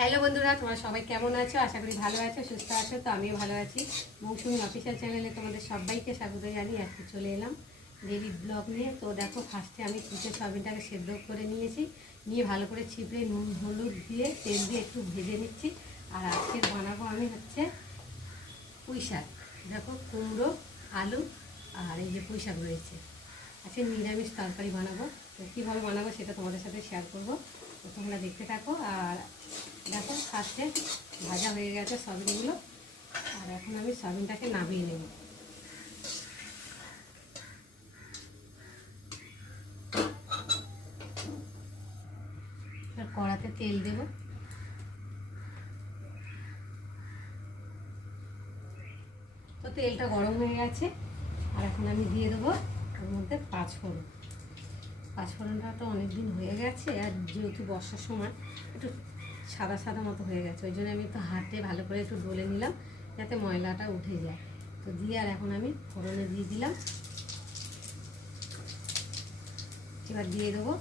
Hello বন্ধুরা, তোমরা সবাই কেমন আছো? আশা করি ভালো আছো, সুস্থ আছো। তো আমিও ভালো আছি। মৌসুমি অফিসিয়াল চ্যানেলে তোমাদের সবাইকে স্বাগত জানিয়ে আজকে চলে এলাম ডেইলি ব্লগ নিয়ে। তো দেখো, ফার্স্টে আমি কুচো সয়াবিনটাকে সেদ্ধ করে নিয়েছি, নিয়ে ভালো করে ছিপড়ে নুন হলুদ দিয়ে তেল দিয়ে একটু ভেজে নিচ্ছি। আর আজকে বানাবো আমি হচ্ছে পুঁই শাক। দেখো, কুমড়ো, আলু আর এই যে পুঁই শাক রয়েছে। আজকে নিরামিষ তরকারি বানাবো। তো কীভাবে বানাবো সেটা তোমাদের সাথে শেয়ার করবো। তো তোমরা দেখতে থাকো। আর দেখো, ফার্স্টে ভাজা হয়ে গেছে সয়াবিনগুলো। আর এখন আমি সয়াবিনটাকে নামিয়ে নেব। কড়াতে তেল দেব। তো তেলটা গরম হয়ে গেছে। আর এখন আমি দিয়ে দেবো ওর মধ্যে পাঁচফোড়ন। পাঁচফোড়নটা তো অনেক দিন হয়ে গেছে, আর যেহেতু বর্ষার সময় একটু সাদা সাদা মতো হয়ে গেছে, ওই জন্য আমি একটু হাতে ভালো করে একটু ডলে নিলাম যাতে ময়লাটা উঠে যায়। তো দিয়ে আর এখন আমি ফোড়নে দিয়ে দিলাম। এবার দিয়ে দেবো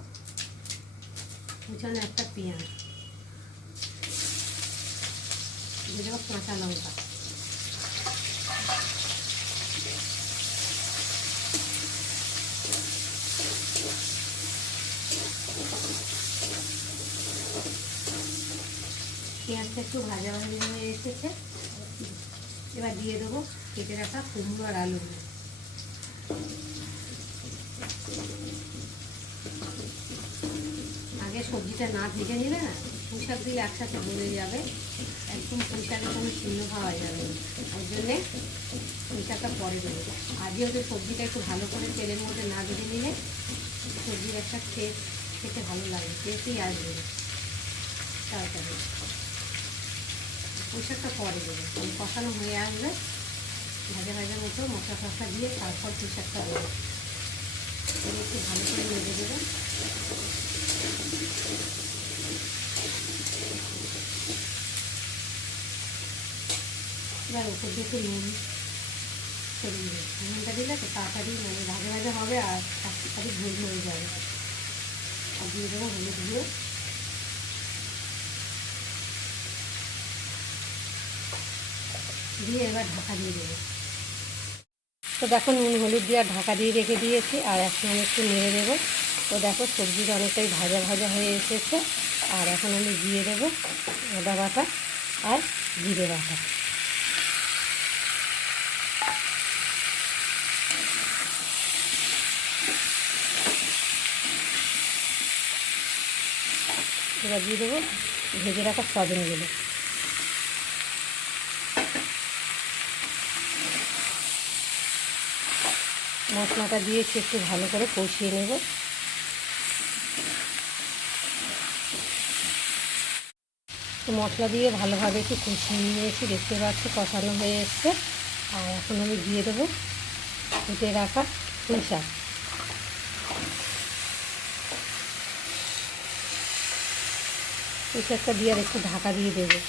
কুচানো একটা পেঁয়াজ, দিয়ে দেবো কাঁচা লঙ্কা, পেঁয়াজটা একটু ভাজা ভাজা হয়ে এসেছে। এবার দিয়ে দেবো কেটে রাখা কুমড়ো আর আলুগুলো। আগে সবজিটা না ভেজে নিলে না, পুঁই শাক দিলে একসাথে গলে যাবে, একদম পুঁই শাকের কোনো চিহ্ন পাওয়া যাবে না। ওই জন্যে পুঁই শাকটা পরে দেবো। আর যেহেতু সবজিটা একটু ভালো করে তেলের মধ্যে না ভেজে নিলে সবজির একটা খেতে ভালো লাগে, টেস্টই আসবে তাড়াতাড়ি। পুঁই শাকটা পরে দেবো, কষানো হয়ে আসবে, ভাজা ভাজা মতো মশলা টশলা দিয়ে তারপর পুঁই শাকটা দেবো। একটু ভালো করে নেড়ে দেবেন। এবার ওপর দিয়ে একটু নুন ছড়িয়ে দেবে। নুনটা দিলে তো তাড়াতাড়ি মানে ভাজা ভাজা হবে আর তাড়াতাড়ি ঝোল হয়ে যাবে। আর দিয়ে দেবো হলুদ দিয়ে। দিয়ে এবার ঢাকা দিয়ে দেবো। তো দেখো, নুন হলুদ দিয়ে আর ঢাকা দিয়ে রেখে দিয়েছি। আর এখন আমি একটু নেড়ে দেবো। তো দেখো, সবজিটা অনেকটাই ভাজা ভাজা হয়ে এসেছে। আর এখন আমি দিয়ে দেবো আদা বাটা আর জিরে বাটা। এবার দিয়ে দেবো ভেজে রাখা সয়াবিনগুলো। মশলাটা দিয়েছি, একটু ভালো করে কষিয়ে নেব। তো মশলা দিয়ে ভালোভাবে একটু কষিয়ে নিয়েছি, দেখতে পাচ্ছি কষানো হয়ে এসছে। আর এখন আমি দিয়ে দেবো কেটে রাখা পুঁই শাক। পুঁই শাকটা দিয়ে আর একটু ঢাকা দিয়ে দেবো।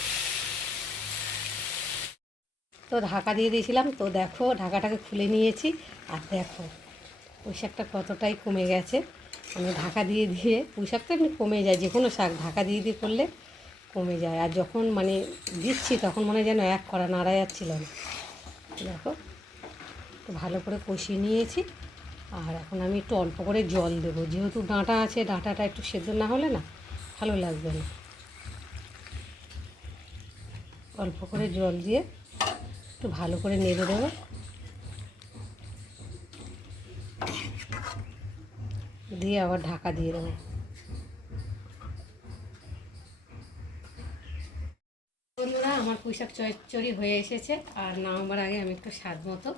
তো ঢাকা দিয়ে দিয়েছিলাম। তো দেখো, ঢাকাটাকে খুলে নিয়েছি। আর দেখো পুঁই শাকটা কতটাই কমে গেছে। আমি ঢাকা দিয়ে দিয়ে, পুঁই শাকটা এমনি কমে যায়, যে কোনো শাক ঢাকা দিয়ে দিয়ে করলে কমে যায়। আর যখন মানে দিচ্ছি তখন মনে হয় যেন এক কড়া নাড়া যাচ্ছিল না। দেখো, একটু ভালো করে কষিয়ে নিয়েছি। আর এখন আমি একটু অল্প করে জল দেবো, যেহেতু ডাঁটা আছে, ডাঁটাটা একটু সেদ্ধ না হলে না ভালো লাগবে না। অল্প করে জল দিয়ে একটু ভালো করে নেড়ে দেবো। দিয়ে আবার ঢাকা দিয়ে দেবো। বন্ধুরা, আমার পুঁই শাক চচ্চড়ি হয়ে এসেছে। আর নামাবার আগে আমি একটু স্বাদ মতো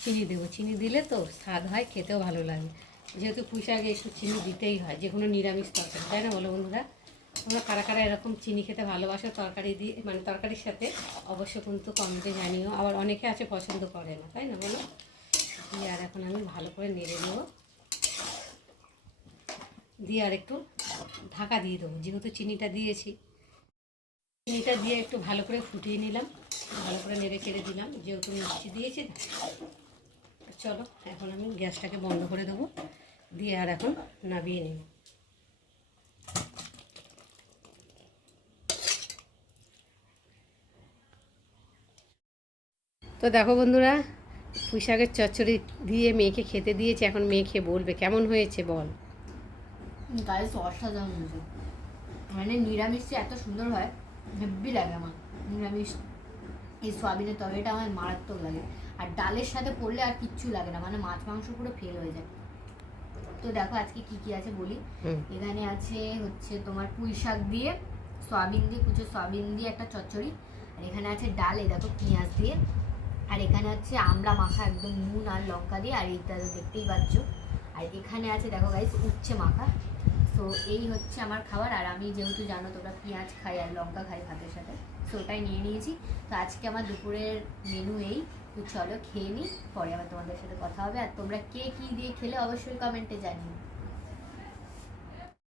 চিনি দেবো। চিনি দিলে তো স্বাদ হয়, খেতেও ভালো লাগে। যেহেতু পুঁই শাকে একটু চিনি দিতেই হয়, যে কোনো নিরামিষ তরকারি, তাই না বলো বন্ধুরা? তোমরা কারা কারা এরকম চিনি খেতে ভালোবাসো তরকারি দিয়ে, মানে তরকারির সাথে? অবশ্য কিন্তু কমেন্টে জানিও। আবার অনেকে আছে পছন্দ করে না, তাই না বলো? দিয়ে আর এখন আমি ভালো করে নেড়ে নেবো। দিয়ে আর একটু ঢাকা দিয়ে দেবো, যেহেতু চিনিটা দিয়েছি। চিনিটা দিয়ে একটু ভালো করে ফুটিয়ে নিলাম, ভালো করে নেড়ে চেড়ে দিলাম, যেহেতু মিষ্টি দিয়েছি। চলো, এখন আমি গ্যাসটাকে বন্ধ করে দেবো। দিয়ে আর এখন নামিয়ে নেব। তো দেখো বন্ধুরা, পুঁই শাকের চচ্চড়ি দিয়ে মেয়েকে খেতে দিয়েছে, এখন মেয়ে খেয়ে বলবে কেমন হয়েছে বল। গায়ে অসাধারণ হয়েছে, মানে নিরামিষ এত সুন্দর হয়, হেব্বি লাগে আমার নিরামিষ। এই সয়াবিনের তরকারিটা আমার মারাত্মক লাগে, আর ডালের সাথে পড়লে আর কিচ্ছু লাগে না, মানে মাছ মাংস পুরো ফেল হয়ে যায়। তো দেখো আজকে কি কি আছে বলি। এখানে আছে হচ্ছে তোমার পুঁই শাক দিয়ে সয়াবিন দিয়ে, কুচো সয়াবিন দিয়ে একটা চচ্চড়ি, আর এখানে আছে ডাল, এই দেখো পেঁয়াজ দিয়ে, আর এখানে হচ্ছে আমড়া মাখা একদম নুন আর লঙ্কা দিয়ে, আর এইটা দেখতেই পাচ্ছ। আর এখানে আছে দেখো গাইস উচ্ছে মাখা। তো এই হচ্ছে আমার খাবার, আর আমি যেহেতু জানো তোমরা পেঁয়াজ খাই আর লঙ্কা খাই ভাতের সাথে, তো ওটাই নিয়ে নিয়েছি। তো আজকে আমার দুপুরের মেনু এই। তো চলো খেয়ে নিই, পরে আবার তোমাদের সাথে কথা হবে। আর তোমরা কে কী দিয়ে খেলে অবশ্যই কমেন্টে জানিও।